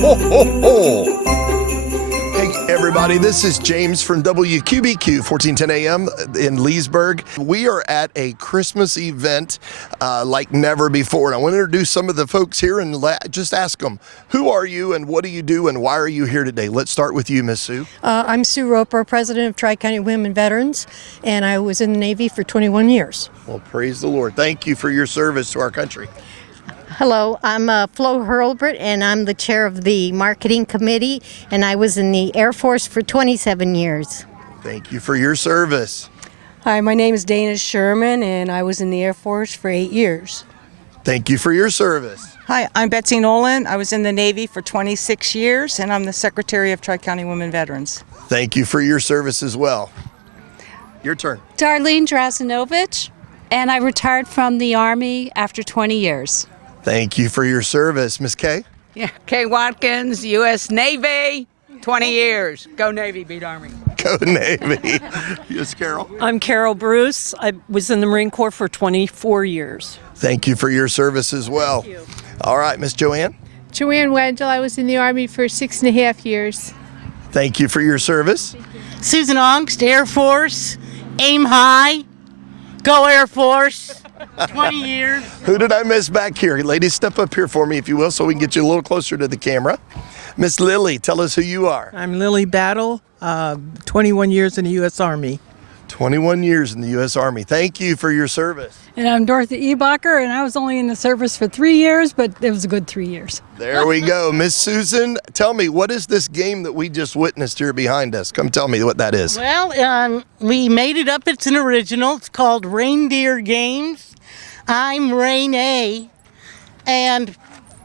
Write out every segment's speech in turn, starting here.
ho, ho, ho. Hey, everybody, this is James from WQBQ 1410 AM in Leesburg. We are at a Christmas event like never before. And I want to introduce some of the folks here and just ask them, who are you and what do you do and why are you here today? Let's start with you, Miss Sue. I'm Sue Roper, president of Tri-County Women Veterans, and I was in the Navy for 21 years. Well, praise the Lord. Thank you for your service to our country. Hello, I'm Flo Hurlbert, and I'm the chair of the marketing committee, and I was in the Air Force for 27 years. Thank you for your service. Hi, my name is Dana Sherman, and I was in the Air Force for 8 years. Thank you for your service. Hi, I'm Betsy Nolan. I was in the Navy for 26 years, and I'm the Secretary of Tri-County Women Veterans. Thank you for your service as well. Your turn. Darlene Drazanovich, and I retired from the Army after 20 years. Thank you for your service. Miss Kay? Yeah, Kay Watkins, U.S. Navy, 20 years. Go Navy, beat Army. Go Navy. Yes, Carol? I'm Carol Bruce. I was in the Marine Corps for 24 years. Thank you for your service as well. Thank you. All right, Miss Joanne? Joanne Wendell, I was in the Army for 6.5 years. Thank you for your service. Susan Ongst, Air Force, aim high, go Air Force, 20 years. Who did I miss back here? Ladies, step up here for me, if you will, so we can get you a little closer to the camera. Miss Lily, tell us who you are. I'm Lily Battle, 21 years in the U.S. Army. 21 years in the U.S. Army. Thank you for your service. And I'm Dorothy Ebacher, and I was only in the service for 3 years, but it was a good 3 years. There we go. Miss Susan, tell me, what is this game that we just witnessed here behind us? Come tell me what that is. Well, we made it up. It's an original. It's called Reindeer Games. I'm Rain A, and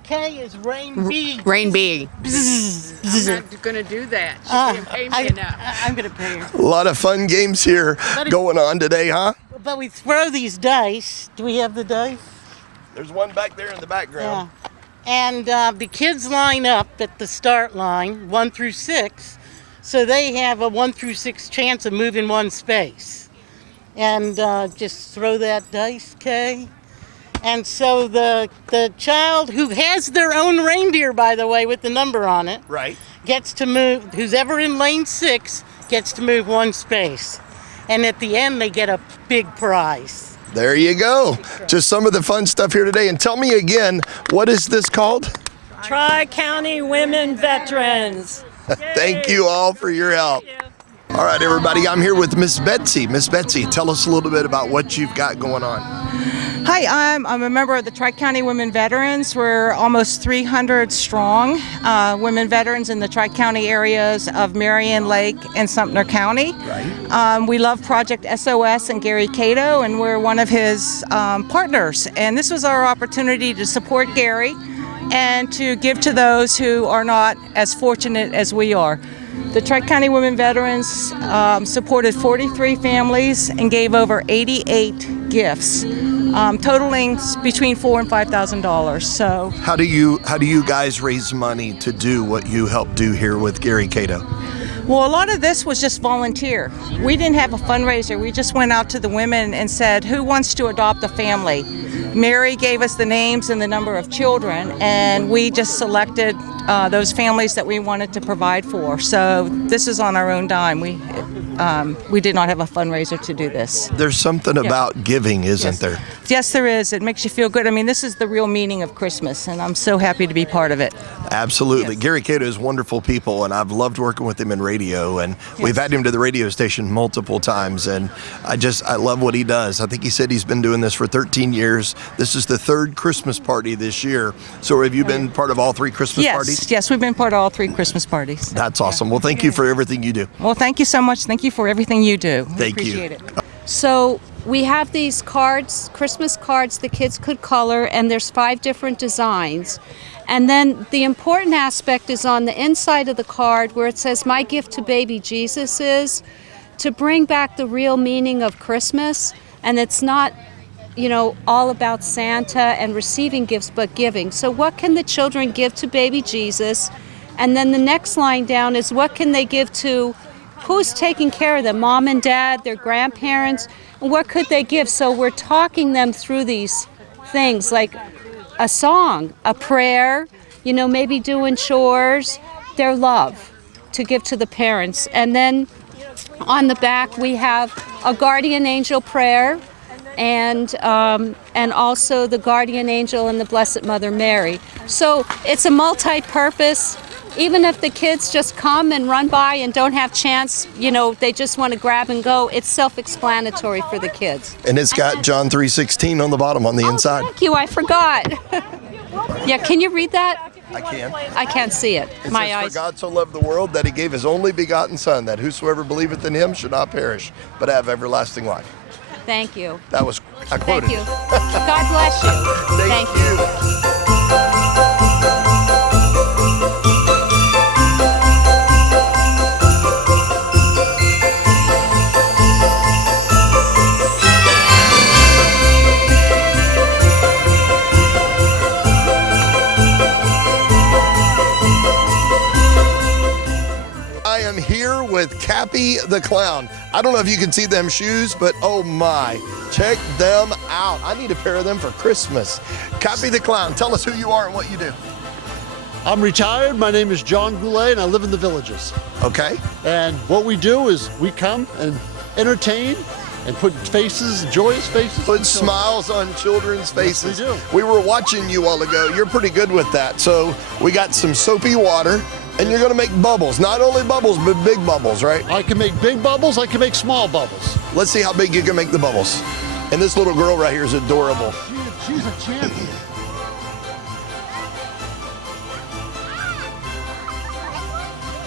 Kay is Rain B. Rain B. I'm not going to do that. She didn't pay me enough. I'm going to pay her. A lot of fun games here going on today, huh? But we throw these dice. Do we have the dice? There's one back there in the background. Yeah. And the kids line up at the start line, 1 through 6, so they have a 1 through 6 chance of moving one space. And just throw that dice, Kay. And so the child who has their own reindeer, by the way, with the number on it, right, gets to move, who's ever in lane 6 gets to move one space. And at the end, they get a big prize. There you go. Just some of the fun stuff here today. And tell me again, what is this called? Tri-County Women Veterans. Thank you all for your help. All right, everybody, I'm here with Miss Betsy. Miss Betsy, tell us a little bit about what you've got going on. Hi, I'm a member of the Tri-County Women Veterans. We're almost 300 strong women veterans in the Tri-County areas of Marion Lake and Sumter County. Right. We love Project SOS and Gary Cato, and we're one of his partners. And this was our opportunity to support Gary and to give to those who are not as fortunate as we are. The Tri-County Women Veterans supported 43 families and gave over 88 gifts, totaling between $4,000 and $5,000. So, how do you guys raise money to do what you help do here with Gary Cato? Well, a lot of this was just volunteer. We didn't have a fundraiser. We just went out to the women and said, who wants to adopt a family? Mary gave us the names and the number of children, and we just selected those families that we wanted to provide for. So this is on our own dime. We did not have a fundraiser to do this. There's something about giving, isn't there? Yes, there is. It makes you feel good. I mean, this is the real meaning of Christmas, and I'm so happy to be part of it. Absolutely. Yes. Gary Cato is wonderful people, and I've loved working with him in radio, and we've had him to the radio station multiple times, and I love what he does. I think he said he's been doing this for 13 years. This is the 3rd Christmas party this year. So have you been part of all 3 Christmas parties? Yes, we've been part of all 3 Christmas parties. That's awesome. Well, thank you for everything you do. Well, thank you so much. Thank you for everything you do. Thank you. Appreciate it. So we have these cards, Christmas cards the kids could color, and there's 5 different designs. And then the important aspect is on the inside of the card where it says, my gift to baby Jesus is to bring back the real meaning of Christmas. And it's not, all about Santa and receiving gifts, but giving. So what can the children give to baby Jesus? And then the next line down is what can they give to who's taking care of them, mom and dad, their grandparents, and what could they give? So we're talking them through these things like a song, a prayer, maybe doing chores, their love to give to the parents. And then on the back we have a guardian angel prayer and also the guardian angel and the Blessed Mother Mary. So it's a multi-purpose. Even if the kids just come and run by and don't have chance, they just want to grab and go, it's self-explanatory for the kids. And it's got John 3:16 on the bottom on the inside. Thank you, I forgot. Yeah, can you read that? I can. I can't see it. It My says, eyes. For God so loved the world that he gave his only begotten Son, that whosoever believeth in him should not perish, but have everlasting life. Thank you. That was, I quoted. Thank you. God bless you. Thank you. I am here with Cappy the Clown. I don't know if you can see them shoes, but oh my, check them out. I need a pair of them for Christmas. Cappy the Clown, tell us who you are and what you do. I'm retired. My name is John Goulet, and I live in the Villages. Okay. And what we do is we come and entertain and put joyous faces. Put smiles on children's faces. Yes, we do. We were watching you all ago. You're pretty good with that. So we got some soapy water, and you're going to make bubbles. Not only bubbles, but big bubbles, right? I can make big bubbles. I can make small bubbles. Let's see how big you can make the bubbles. And this little girl right here is adorable. She's a champion.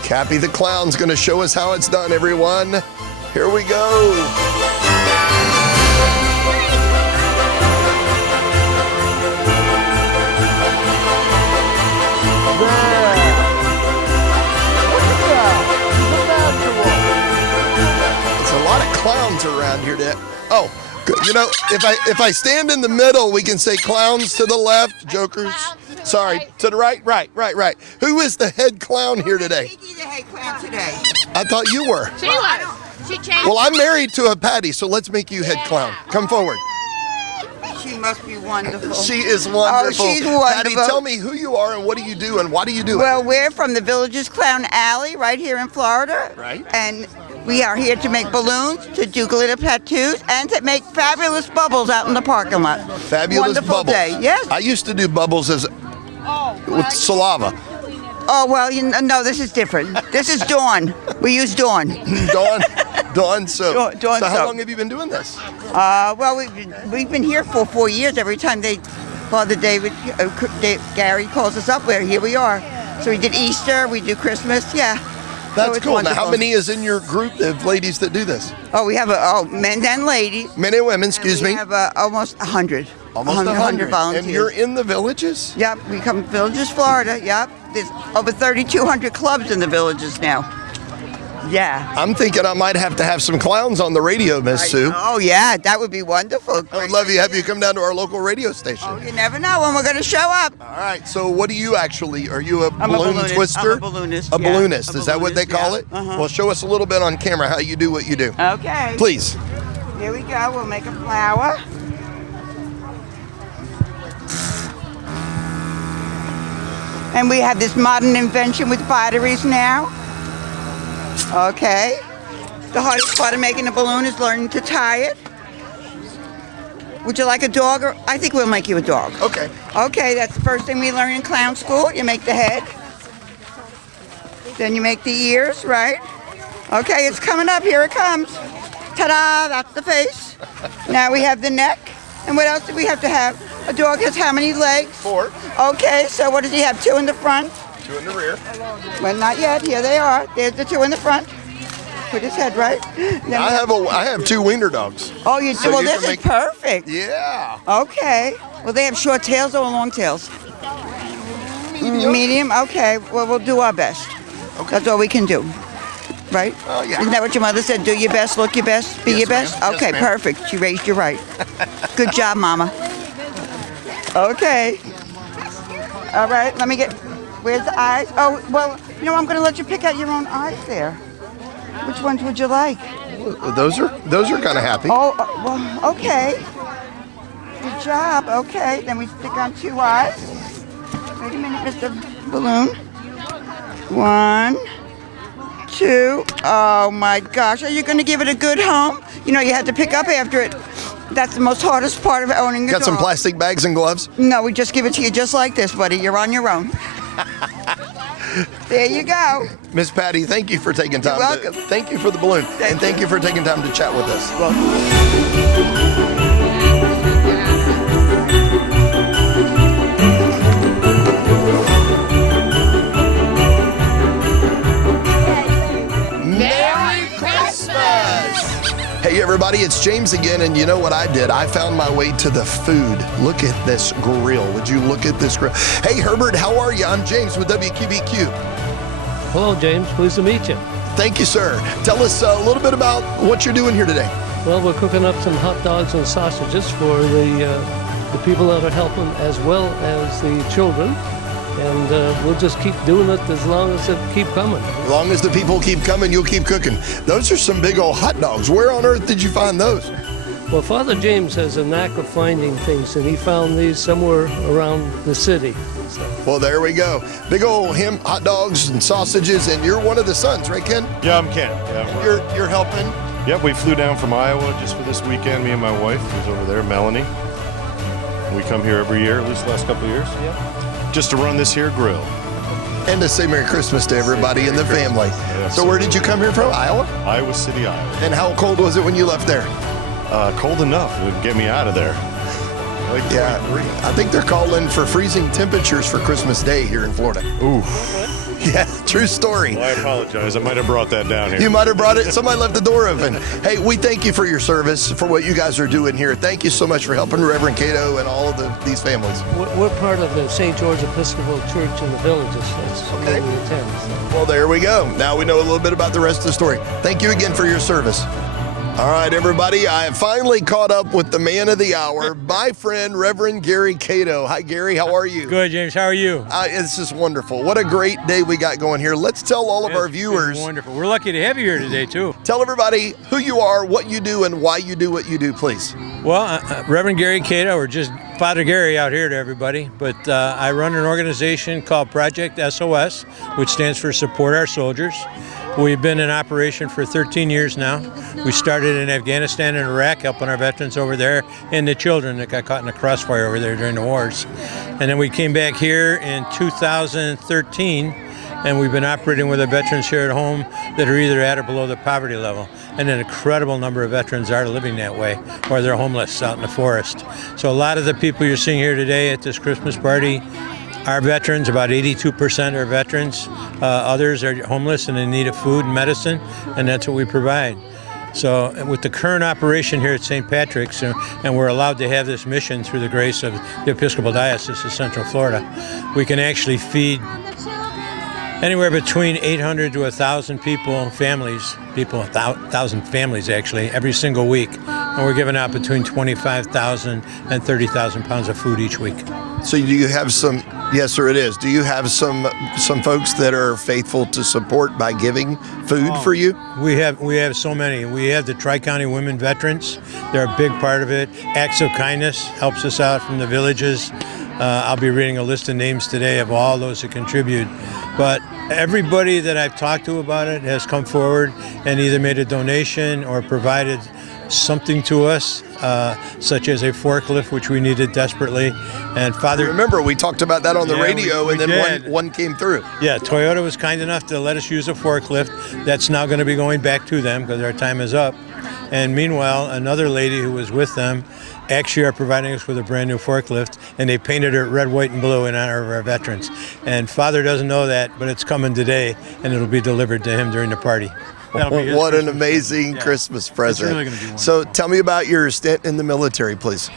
Cappy the Clown's going to show us how it's done, everyone. Here we go. There's a lot of clowns around here today. Oh, good. If I stand in the middle, we can say clowns to the left, jokers. Sorry, to the right, right. Who is the head clown here today? Kiki's the head clown today. I thought you were. She was. She changed. Well, I'm married to a Patty, so let's make you head clown. Come forward. She must be wonderful. She is wonderful. Oh, she's wonderful. Patty, tell me who you are and what do you do and why do you do it? Well, we're from the Villages Clown Alley right here in Florida. Right. And we are here to make balloons, to do glitter tattoos, and to make fabulous bubbles out in the parking lot. Fabulous Wonderful bubbles. day. Yes. I used to do bubbles with saliva. Oh, well, no, this is different. This is Dawn. We use Dawn. Dawn soap. Dawn so how soap. long have you been doing this? Well, we've been here for 4 years. Every time Father Gary calls us up, here we are. So we did Easter, we do Christmas, yeah. That's so cool. Wonderful. Now, how many is in your group of ladies that do this? Oh, we have men and ladies. Men and women, excuse me. We have almost 100. Almost 100 volunteers. And you're in the Villages? Yep, we come from Villages, Florida. Yep, there's over 3,200 clubs in the Villages now. Yeah. I'm thinking I might have to have some clowns on the radio, Miss Sue. Oh, yeah, that would be wonderful. I would love to have you come down to our local radio station. Oh, you never know when we're going to show up. All right, so what do you actually, are you I'm a balloonist. twister? I'm a balloonist. A balloonist, is that what they call it? Uh-huh. Well, show us a little bit on camera how you do what you do. Okay. Please. Here we go, we'll make a flower. And we have this modern invention with batteries now. Okay. The hardest part of making a balloon is learning to tie it. Would you like a dog? Or I think we'll make you a dog. Okay. Okay, that's the first thing we learn in clown school. You make the head. Then you make the ears, right? Okay, it's coming up. Here it comes. Ta-da, that's the face. Now we have the neck. And what else do we have to have? A dog has how many legs? 4. Okay, so what does he have? 2 in the front? 2 in the rear. Well, not yet. Here they are. There's the 2 in the front. Put his head right. I have 2 wiener dogs. Oh, you do? So Well, you this can is perfect. Yeah. Okay. Well, they have short tails or long tails? Medium? Okay. Well, we'll do our best. Okay. That's all we can do. Right? Oh, yeah. Isn't that what your mother said? Do your best, look your best, be Yes, your best? ma'am. Yes, Okay, ma'am. perfect. She raised you right. Good job, Mama. Okay. All right, let me get, where's the eyes? Oh, well, I'm going to let you pick out your own eyes there. Which ones would you like? Those are kind of happy. Oh, well, okay. Good job. Okay, then we stick on 2 eyes. Wait a minute, Mr. balloon. 1, 2. Oh my gosh, are you going to give it a good home? You know, you have to pick up after it. That's the most hardest part of owning a dog. Got some plastic bags and gloves? No, we just give it to you just like this, buddy. You're on your own. There you go. Miss Patty, thank you for taking time. You're welcome. Thank you for the balloon. And thank you for taking time to chat with us. Merry Christmas! Hey everybody, it's James again, and you know what I did? I found my way to the food. Look at this grill. Would you look at this grill? Hey Herbert, how are you? I'm James with WQBQ. Hello James, pleased to meet you. Thank you, sir. Tell us a little bit about what you're doing here today. Well, we're cooking up some hot dogs and sausages for the people that are helping, as well as the children. And we'll just keep doing it as long as it keep coming. As long as the people keep coming, you'll keep cooking. Those are some big old hot dogs. Where on earth did you find those? Well, Father James has a knack of finding things, and he found these somewhere around the city. So. Well, there we go. Big old hot dogs and sausages, and you're one of the sons, right, Ken? Yeah, I'm Ken. Yeah, you're helping? Yep, we flew down from Iowa just for this weekend, me and my wife, who's over there, Melanie. We come here every year, at least the last couple of years. Yep. Just to run this here grill. And to say Merry Christmas to everybody in the family. So where did you come here from? Iowa? Iowa City, Iowa. And how cold was it when you left there? Cold enough. It would get me out of there. Like I think they're calling for freezing temperatures for Christmas Day here in Florida. Ooh. Yeah, true story. Well, I apologize. I might have brought that down here. You might have brought it. Somebody left the door open. Hey, we thank you for your service, for what you guys are doing here. Thank you so much for helping Reverend Cato and all of these families. We're part of the St. George Episcopal Church in the Villages. That's where we attend. So. Well, there we go. Now we know a little bit about the rest of the story. Thank you again for your service. All right, everybody, I have finally caught up with the man of the hour, my friend, Reverend Gary Cato. Hi, Gary. How are you? Good, James. How are you? This is wonderful. What a great day we got going here. Let's tell all of our viewers. Wonderful. We're lucky to have you here today, too. Tell everybody who you are, what you do, and why you do what you do, please. Well, Reverend Gary Cato, or just Father Gary out here to everybody, but I run an organization called Project SOS, which stands for Support Our Soldiers. We've been in operation for 13 years now. We started in Afghanistan and Iraq, helping our veterans over there and the children that got caught in the crossfire over there during the wars. And then we came back here in 2013, and we've been operating with our veterans here at home that are either at or below the poverty level. And an incredible number of veterans are living that way, or they're homeless out in the forest. So a lot of the people you're seeing here today at this Christmas party are veterans. About 82% are veterans. Others are homeless and in need of food and medicine, and that's what we provide. So with the current operation here at St. Patrick's, and we're allowed to have this mission through the grace of the Episcopal Diocese of Central Florida, we can actually feed anywhere between 800 to 1,000 families, 1,000 families actually, every single week. And we're giving out between 25,000 and 30,000 pounds of food each week. So do you have some, yes sir it is, do you have some folks that are faithful to support by giving food for you? We have so many. We have the Tri-County Women Veterans. They're a big part of it. Acts of Kindness helps us out from the villages. I'll be reading a list of names today of all those who contribute. But everybody that I've talked to about it has come forward and either made a donation or provided something to us, such as a forklift, which we needed desperately. And Father, remember we talked about that on the radio, and then one came through. Yeah, Toyota was kind enough to let us use a forklift. That's now going to be going back to them because our time is up. And meanwhile, another lady who was with them actually are providing us with a brand new forklift, and they painted it red, white, and blue in honor of our veterans. And Father doesn't know that, but it's coming today, and it'll be delivered to him during the party. What an amazing Christmas present. Really gonna be wonderful. So tell me about your stint in the military, please.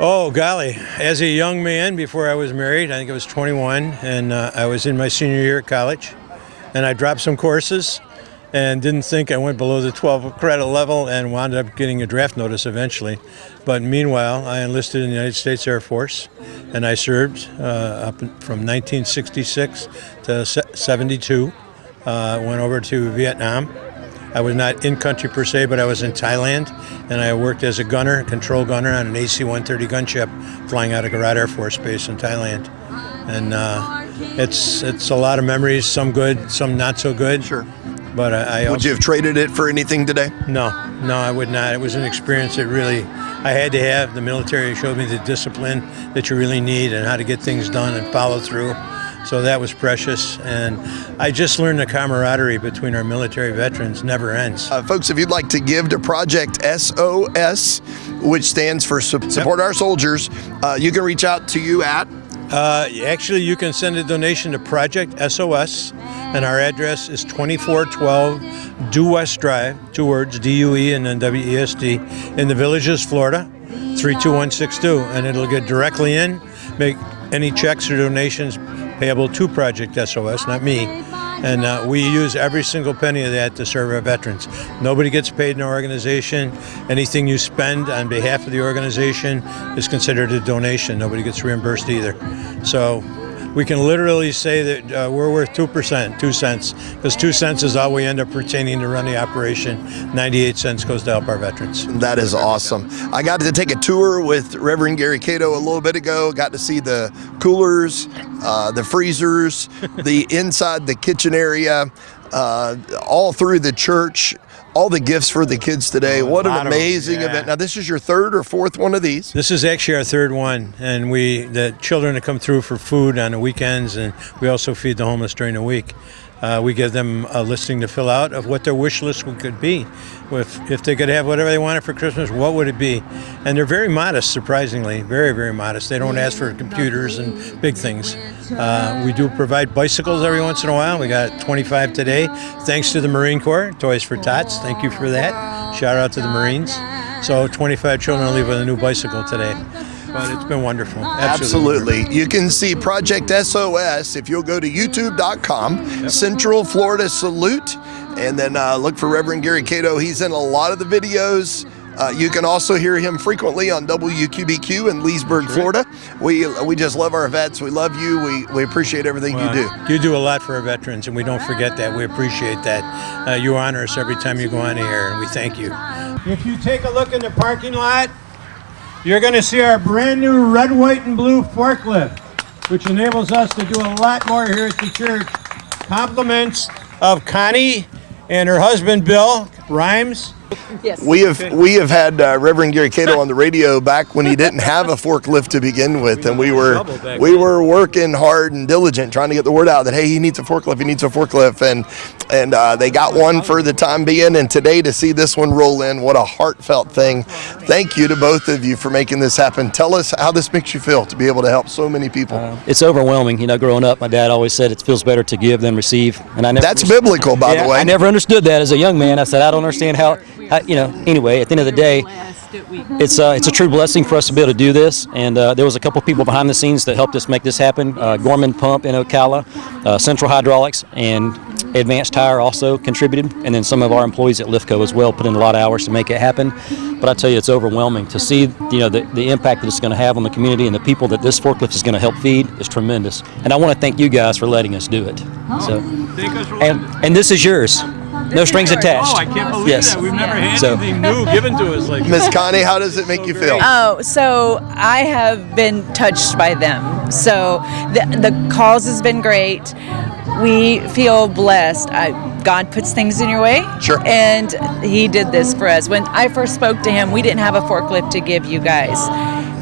Oh, golly. As a young man, before I was married, I think I was 21, and I was in my senior year at college, and I dropped some courses and didn't think I went below the 12 credit level and wound up getting a draft notice eventually. But meanwhile, I enlisted in the United States Air Force, and I served up from 1966 to 72. Went over to Vietnam. I was not in country per se, but I was in Thailand, and I worked as a gunner, control gunner on an AC-130 gunship flying out of Garat Air Force Base in Thailand. And it's a lot of memories, some good, some not so good. Sure. But would you have traded it for anything today? No, I would not. It was an experience that really I had to have. The military showed me the discipline that you really need and how to get things done and follow through. So that was precious, and I just learned the camaraderie between our military veterans never ends. Folks, if you'd like to give to Project SOS, which stands for Support Our Soldiers, you can reach out to you at? Actually, you can send a donation to Project SOS, and our address is 2412 Due West Drive, 2 words, DUE and then WESD, in the Villages, Florida, 32162, and it'll get directly in, make any checks or donations payable to Project SOS, not me. And we use every single penny of that to serve our veterans. Nobody gets paid in our organization. Anything you spend on behalf of the organization is considered a donation. Nobody gets reimbursed either. So we can literally say that we're worth 2%, 2 cents, because 2 cents is all we end up retaining to run the operation. 98 cents goes to help our veterans. That is awesome. I got to take a tour with Reverend Gary Cato a little bit ago. Got to see the coolers, the freezers, the inside the kitchen area, all through the church. All the gifts for the kids today. What an amazing event. Now, this is your third or fourth one of these? This is actually our third one, and the children that come through for food on the weekends, and we also feed the homeless during the week. We give them a listing to fill out of what their wish list could be. If they could have whatever they wanted for Christmas, what would it be? And they're very modest, surprisingly, very, very modest. They don't ask for computers and big things. We do provide bicycles every once in a while. We got 25 today, thanks to the Marine Corps, Toys for Tots. Thank you for that. Shout out to the Marines. So 25 children will leave with a new bicycle today. But it's been wonderful. Absolutely. You can see Project SOS if you'll go to youtube.com, Central Florida Salute, and then look for Reverend Gary Cato. He's in a lot of the videos. You can also hear him frequently on WQBQ in Leesburg, Florida. We just love our vets. We love you. We appreciate everything you do. You do a lot for our veterans, and we don't forget that. We appreciate that. You honor us every time you go on air, and we thank you. If you take a look in the parking lot, you're going to see our brand new red, white, and blue forklift, which enables us to do a lot more here at the church. Compliments of Connie and her husband, Bill Rhymes. Yes. We have had Reverend Gary Cato on the radio back when he didn't have a forklift to begin with, and we were working hard and diligent trying to get the word out that hey, he needs a forklift, and they got one for the time being, and today to see this one roll in, what a heartfelt thing. Thank you to both of you for making this happen. Tell us how this makes you feel to be able to help so many people. It's overwhelming. You know, growing up, my dad always said it feels better to give than receive, and I never. That's biblical, by the way. I never understood that as a young man. I said I don't understand how anyway, at the end of the day, it's a true blessing for us to be able to do this. And there was a couple people behind the scenes that helped us make this happen. Gorman Pump in Ocala, Central Hydraulics, and Advanced Tire also contributed. And then some of our employees at Lifco as well put in a lot of hours to make it happen. But I tell you, it's overwhelming to see the impact that it's going to have on the community, and the people that this forklift is going to help feed is tremendous. And I want to thank you guys for letting us do it. So, and this is yours. No strings attached. Oh, I can't believe that. We've never had anything new given to us like this. Miss Connie, how does it make you feel? Oh, so I have been touched by them. So the cause has been great. We feel blessed. God puts things in your way. Sure. And he did this for us. When I first spoke to him, we didn't have a forklift to give you guys.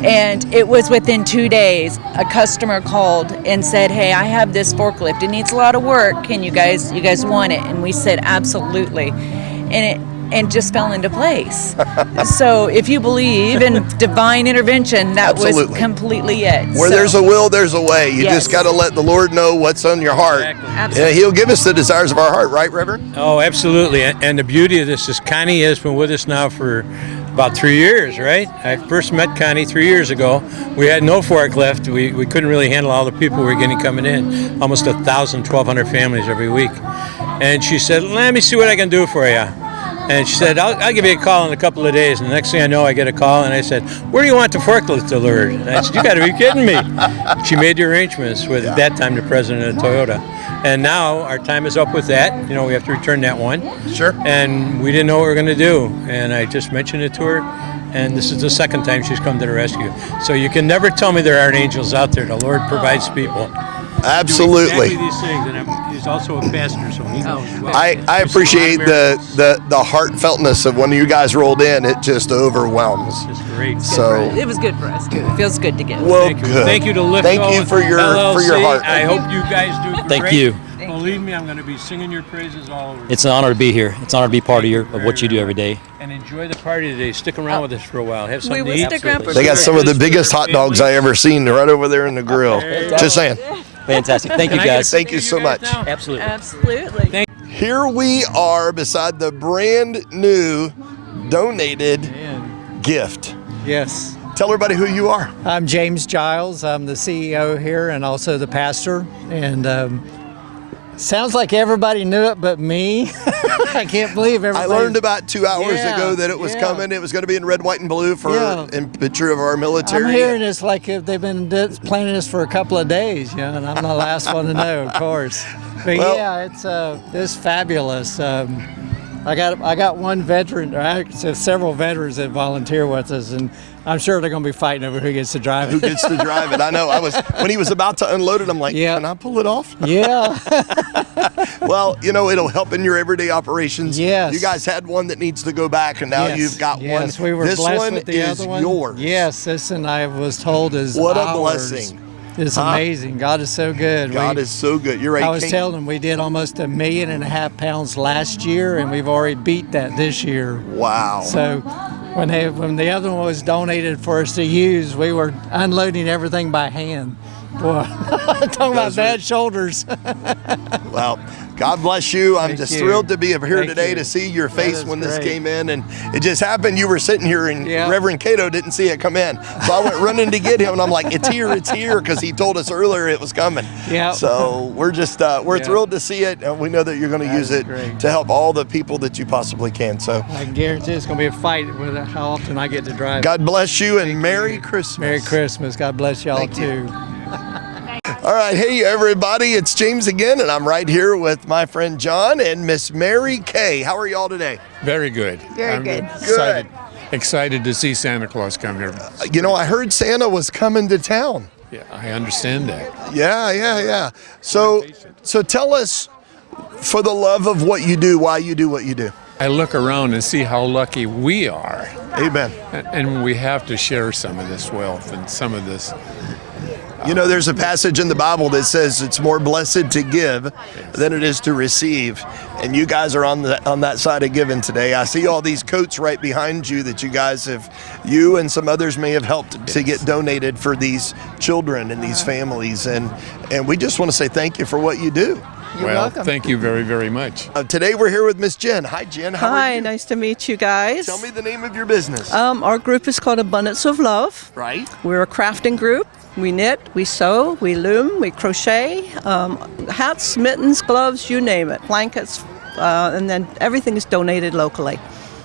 And it was within 2 days, a customer called and said, hey, I have this forklift. It needs a lot of work. Can you guys want it? And we said, absolutely. And just fell into place. So if you believe in divine intervention, that was completely it. Where there's a will, there's a way. You just got to let the Lord know what's on your heart. Absolutely. He'll give us the desires of our heart, right, Reverend? Oh, absolutely. And the beauty of this is Connie has been with us now for about 3 years, right? I first met Connie 3 years ago. We had no forklift. We couldn't really handle all the people we were getting coming in. Almost 1,000, 1,200 families every week. And she said, let me see what I can do for you. And she said, I'll give you a call in a couple of days. And the next thing I know, I get a call, and I said, where do you want the forklift delivered? And I said, you got to be kidding me. She made the arrangements with, at that time, the president of Toyota. And now our time is up with that. You know, we have to return that one. Sure. And we didn't know what we were going to do. And I just mentioned it to her. and this is the second time she's come to the rescue. So you can never tell me there aren't angels out there. The Lord provides people. Absolutely. Do exactly these things, and he's also a pastor, so he knows well. I appreciate the heartfeltness of when you guys rolled in. It just overwhelms. It's great. So It was good for us, too. It feels good to give. well, Thank you. good. Thank you to Lift Thank you for your LLC. heart. I hope you guys do great. Thank you. Believe me, I'm going to be singing your praises all over. It's an honor to be here. It's an honor to be part of what you do every day. And enjoy the party today. Stick around with us for a while. Have something will to eat. stick around for They got some of the biggest hot dogs I ever seen right over there in the grill. Just saying. Fantastic. Thank you, guys. Thank you so much. Absolutely. Absolutely. Here we are beside the brand new donated gift. Yes. Tell everybody who you are. I'm James Giles. I'm the CEO here and also the pastor. And sounds like everybody knew it but me. I can't believe everybody. I learned about 2 hours ago that it was coming. It was going to be in red, white, and blue in picture of our military. I'm hearing this like if they've been planning this for a couple of days, and I'm the last one to know, of course. But it's fabulous. I got one veteran, or actually several veterans that volunteer with us, and I'm sure they're going to be fighting over who gets to drive it. Who gets to drive it? I know. When he was about to unload it, I'm like, can I pull it off? Yeah. Well, it'll help in your everyday operations. Yes. You guys had one that needs to go back, and now you've got one. Yes, we were this blessed one with the is other one. yours. Yes, this one I was told is what a ours. blessing. It's amazing. God is so good. God is so good. You're right. I was telling them we did almost 1.5 million pounds last year, and we've already beat that this year. Wow. So when the other one was donated for us to use, we were unloading everything by hand. Boy, talking about bad shoulders. Well, God bless you. I'm Thank just you. thrilled to be here today you. to see your face is when this great. came in. And it just happened you were sitting here and Reverend Cato didn't see it come in. So I went running to get him and I'm like, it's here, because he told us earlier it was coming. Yeah. So we're just, we're thrilled to see it. And we know that you're going to use it to help all the people that you possibly can. So I can guarantee it's going to be a fight with how often I get to drive. God bless you and Merry Christmas. Merry Christmas. God bless y'all too. All right, hey everybody, it's James again, and I'm right here with my friend John and Miss Mary Kay. How are y'all today? Very good. Very good. Excited to see Santa Claus come here. I heard Santa was coming to town. Yeah, I understand that. Yeah. So tell us, for the love of what you do, why you do what you do. I look around and see how lucky we are. Amen. And we have to share some of this wealth and some of this. There's a passage in the Bible that says it's more blessed to give than it is to receive. And you guys are on that side of giving today. I see all these coats right behind you that you and some others may have helped to get donated for these children and these families. And we just want to say thank you for what you do. You're welcome. Thank you very, very much. Today we're here with Miss Jen. Hi, Jen. How are you? Nice to meet you guys. Tell me the name of your business. Our group is called Abundance of Love. Right. We're a crafting group. We knit, we sew, we loom, we crochet, hats, mittens, gloves, you name it, blankets, and then everything is donated locally.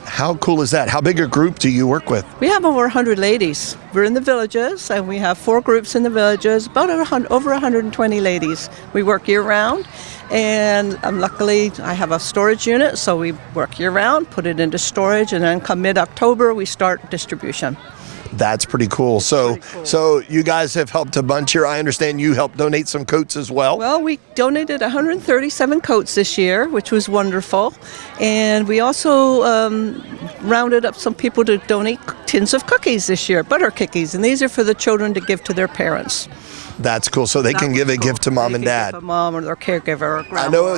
How cool is that? How big a group do you work with? We have over 100 ladies. We're in the villages, and we have 4 groups in the villages, about over 120 ladies. We work year-round, and luckily I have a storage unit, so we work year-round, put it into storage, and then come mid-October we start distribution. That's pretty cool. So you guys have helped a bunch here. I understand you helped donate some coats as well. Well, we donated 137 coats this year, which was wonderful. And we also rounded up some people to donate tins of cookies this year, butter cookies. And these are for the children to give to their parents. That's cool. So they can give a gift to mom and dad. Give a mom or their caregiver or grandma. I know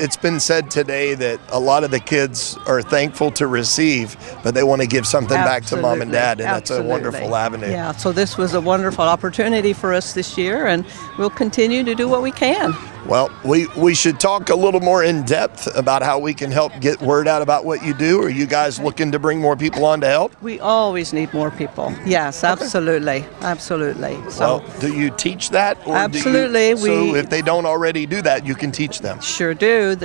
it's been said today that a lot of the kids are thankful to receive, but they want to give something back to mom and dad, and that's a wonderful avenue. Yeah, so this was a wonderful opportunity for us this year, and we'll continue to do what we can. Well, we should talk a little more in depth about how we can help get word out about what you do. Are you guys looking to bring more people on to help? We always need more people. Yes, absolutely. Absolutely. So, well, do you teach that? Or absolutely. So if they don't already do that, you can teach them? Sure do.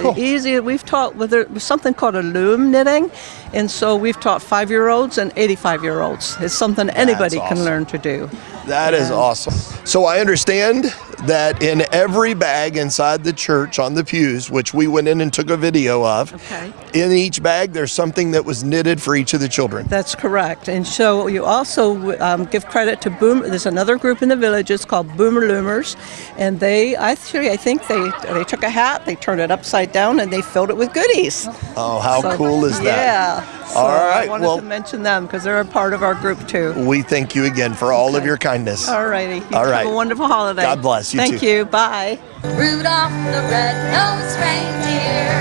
We've taught with something called a loom knitting, and so we've taught 5-year-olds and 85-year-olds. It's something anybody can learn to do. That is awesome. So I understand that in every bag inside the church on the pews, which we went in and took a video of. Okay. In each bag, there's something that was knitted for each of the children. That's correct. And so you also give credit to There's another group in the villages called Boomer Loomers, and I think they took a hat, they turned it upside down, and they filled it with goodies. Oh, how cool is that? Yeah. So all right. I wanted to mention them because they're a part of our group too. We thank you again for all of your kindness. All righty. All right. Have a wonderful holiday. God bless you. Thank too. you. Bye. Rudolph the red-nosed reindeer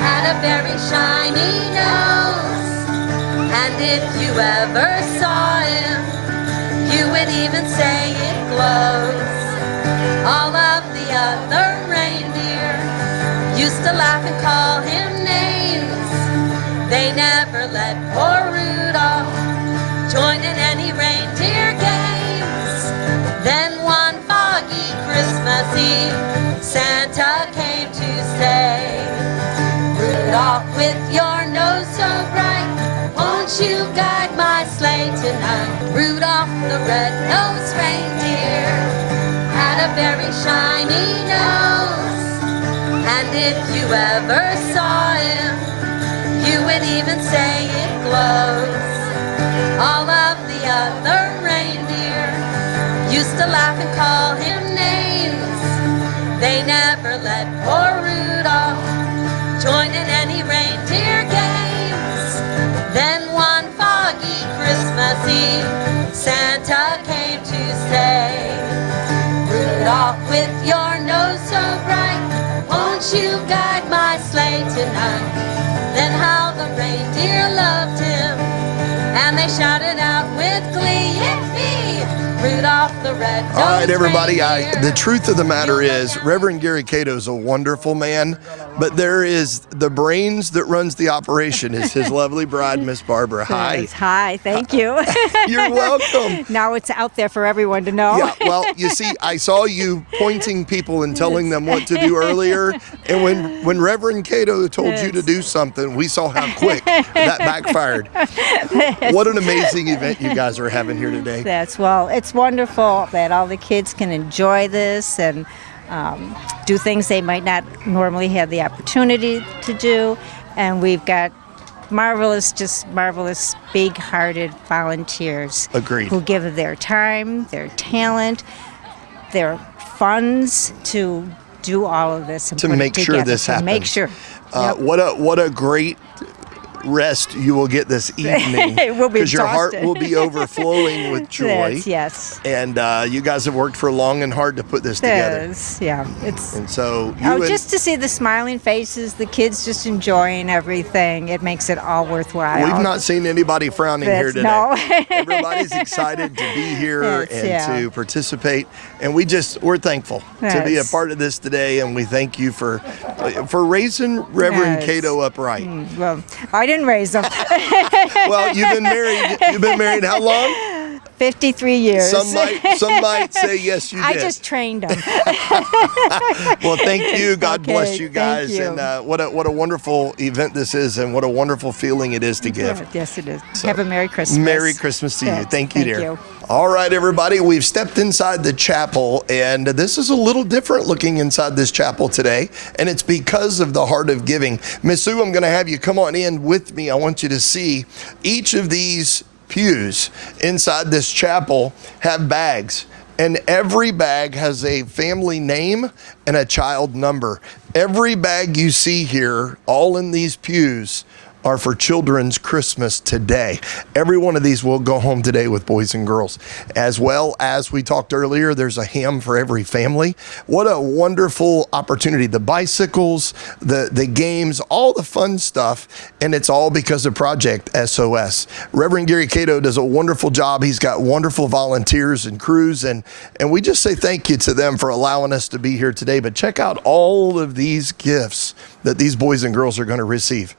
had a very shiny nose, and if you ever saw him, you would even say it glows. All of the other reindeer used to laugh and call him names. They never let poor Rudolph join in any reindeer games. Then one foggy Christmas Eve, Santa came to say, Rudolph, with your nose so bright, won't you guide my sleigh tonight? Rudolph the red-nosed reindeer had a very shiny nose, and if you ever saw him, you would even say it glows. All of the other reindeer used to laugh and call him names. They never let poor Rudolph join in any reindeer games. Then one foggy Christmas Eve, Santa came to say, Rudolph, with your nose so bright, won't you guide my sleigh tonight? Then how the reindeer loved him, and they shouted out with glee, yippee, Rudolph the red-nosed All right, everybody, reindeer. the truth of the matter is Reverend Gary Cato is a wonderful man, but there is the brains that runs the operation is his lovely bride, Miss Barbara. Hi. Yes, hi, thank you. You're welcome. Now it's out there for everyone to know. Yeah, well, you see, I saw you pointing people and telling them what to do earlier, and when Reverend Cato told you to do something, we saw how quick that backfired. What an amazing event you guys are having here today. It's wonderful that all the kids can enjoy this and do things they might not normally have the opportunity to do. And we've got marvelous, big-hearted volunteers. Agreed. Who give their time, their talent, their funds to do all of this and To put make it sure together. this To happens. make sure. Yep. What a great rest you will get this evening. It will be because your heart exhausted. will be overflowing with joy. Yes. And you guys have worked for long and hard to put this together. Yes, yeah. It's And so you just to see the smiling faces, the kids just enjoying everything, it makes it all worthwhile. we've not seen anybody frowning here today. No. Everybody's excited to be here Yes, and to participate, and we're thankful to be a Yes. part of this today, and we thank you for raising Reverend Yes. Cato upright. Well, I didn't raise them. Well, you've been married. You've been married how long? 53 years. Some might say yes, you did. I just trained them. Well, thank you. God Okay, bless you thank guys. you. And what a wonderful event this is, and what a wonderful feeling it is to give. Yes, it is. So, Have a Merry Christmas. Merry Christmas to you. Yes, Thank you, thank dear. you. All right, everybody, we've stepped inside the chapel, and this is a little different looking inside this chapel today, and it's because of the heart of giving. Miss Sue, I'm going to have you come on in with me. I want you to see each of these pews inside this chapel have bags, and every bag has a family name and a child number. Every bag you see here, all in these pews, are for children's Christmas today. Every one of these will go home today with boys and girls. As well as we talked earlier, there's a ham for every family. What a wonderful opportunity. The bicycles, the games, all the fun stuff, and it's all because of Project SOS. Reverend Gary Cato does a wonderful job. He's got wonderful volunteers and crews, and we just say thank you to them for allowing us to be here today. But check out all of these gifts that these boys and girls are going to receive.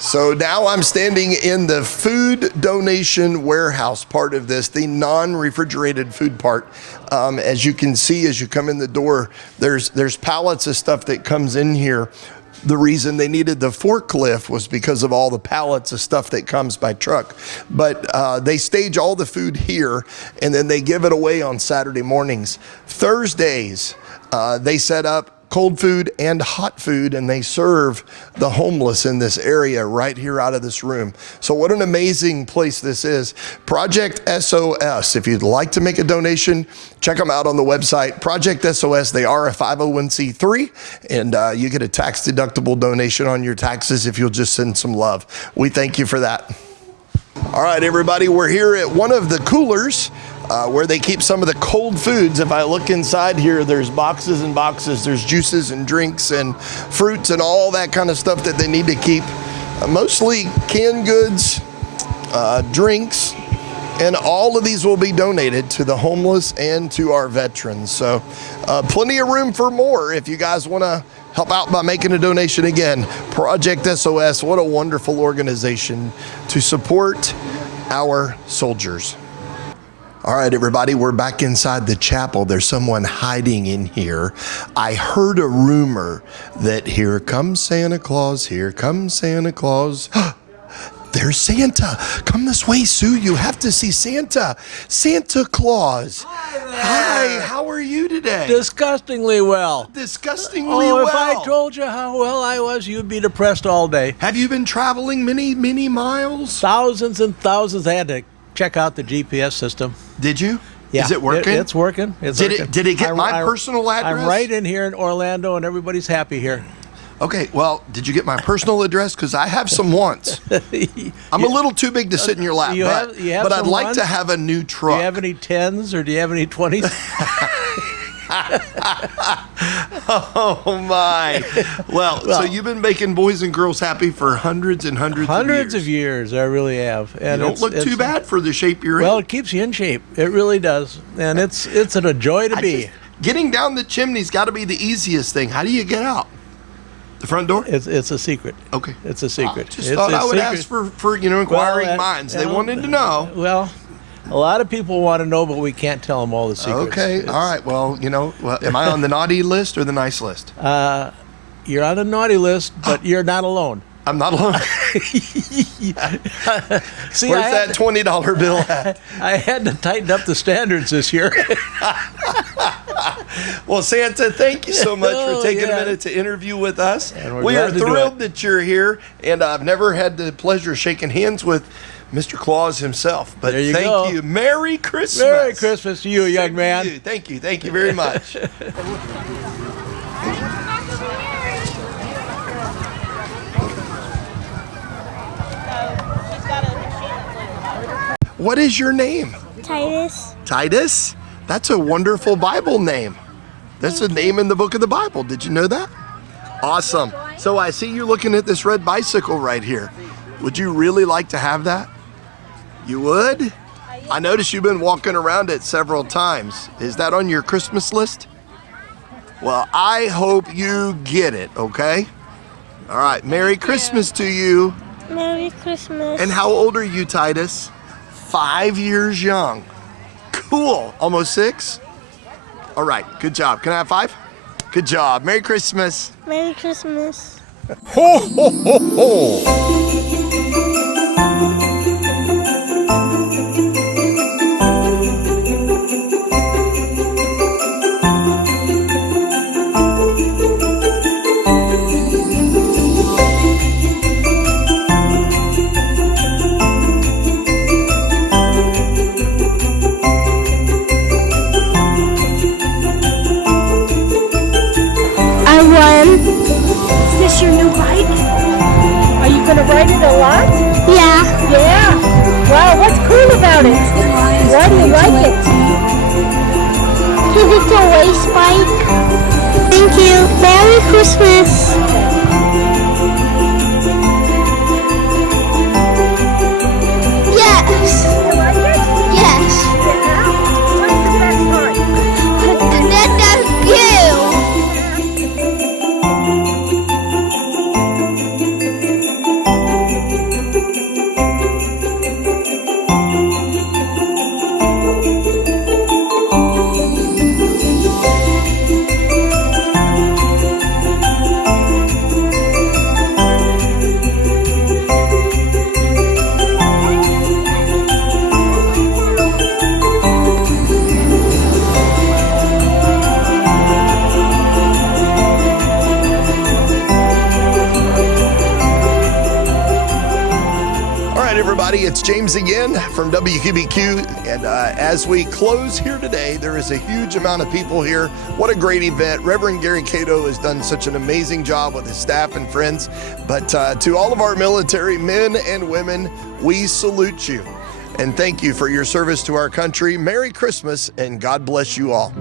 So now I'm standing in the food donation warehouse part of this, the non-refrigerated food part. As you can see, as you come in the door, there's pallets of stuff that comes in here. the reason they needed the forklift was because of all the pallets of stuff that comes by truck. But they stage all the food here, and then they give it away on Saturday mornings. Thursdays, they set up cold food and hot food, and they serve the homeless in this area right here out of this room. So what an amazing place this is. Project SOS, if you'd like to make a donation, check them out on the website. Project SOS, they are a 501c3, and you get a tax-deductible donation on your taxes if you'll just send some love. We thank you for that. All right, everybody, we're here at one of the coolers where they keep some of the cold foods. If I look inside here, there's boxes and boxes. There's juices and drinks and fruits and all that kind of stuff that they need to keep. Mostly canned goods, drinks, and all of these will be donated to the homeless and to our veterans. So plenty of room for more if you guys want to help out by making a donation. Again, Project SOS, what a wonderful organization to support our soldiers. All right, everybody, we're back inside the chapel. There's someone hiding in here. I heard a rumor that here comes Santa Claus, here comes Santa Claus. There's Santa. Come this way, Sue. You have to see Santa. Santa Claus. Hi, how are you today? Disgustingly well. Disgustingly well. If I told you how well I was, you'd be depressed all day. Have you been traveling many, many miles? Thousands and thousands. I had to check out the GPS system. Did you? Yeah. Is it working? It's working. Did it get my personal address? I'm right in here in Orlando, and everybody's happy here. Okay, well, did you get my personal address? Because I have some wants. I'm a little too big to sit in your lap, but I'd like to have a new truck. Do you have any 10s or do you have any 20s? Oh, my. Well, so you've been making boys and girls happy for hundreds and hundreds of years. Hundreds of years, I really have. And you don't look too bad for the shape you're in. Well, it keeps you in shape. It really does. And it's a joy to be. Getting down the chimney's got to be the easiest thing. How do you get out? The front door? It's a secret. Okay. It's a secret. Just thought I would ask for inquiring minds. They wanted to know. Well, a lot of people want to know, but we can't tell them all the secrets. Okay. All right. Well, am I on the naughty list or the nice list? You're on the naughty list, but you're not alone. I'm not alone. See, where's that $20 bill at? I had to tighten up the standards this year. Well, Santa, thank you so much for taking a minute to interview with us. We are thrilled that you're here, and I've never had the pleasure of shaking hands with Mr. Claus himself. But thank you. Merry Christmas. Merry Christmas to you, young man. Thank you. Thank you very much. What is your name? Titus. Titus? That's a wonderful Bible name. That's a name in the book of the Bible. Did you know that? Awesome. So I see you looking at this red bicycle right here. Would you really like to have that? You would? I noticed you've been walking around it several times. Is that on your Christmas list? Well, I hope you get it, okay? All right. Merry Christmas to you. Merry Christmas. And how old are you, Titus? 5 years young. Cool. Almost 6? All right. Good job. Can I have 5? Good job. Merry Christmas. Merry Christmas. Ho, ho, ho, ho. Is this your new bike? Are you going to ride it a lot? Yeah. Yeah. Wow, what's cool about it? Why do you like it? Because it's a race bike. Thank you. Merry Christmas. Yes. You like it? Yes. Yeah. What's the best part? That's you. James again from WQBQ, and as we close here today, there is a huge amount of people here. What a great event. Reverend Gary Cato has done such an amazing job with his staff and friends, but to all of our military men and women, we salute you, and thank you for your service to our country. Merry Christmas, and God bless you all.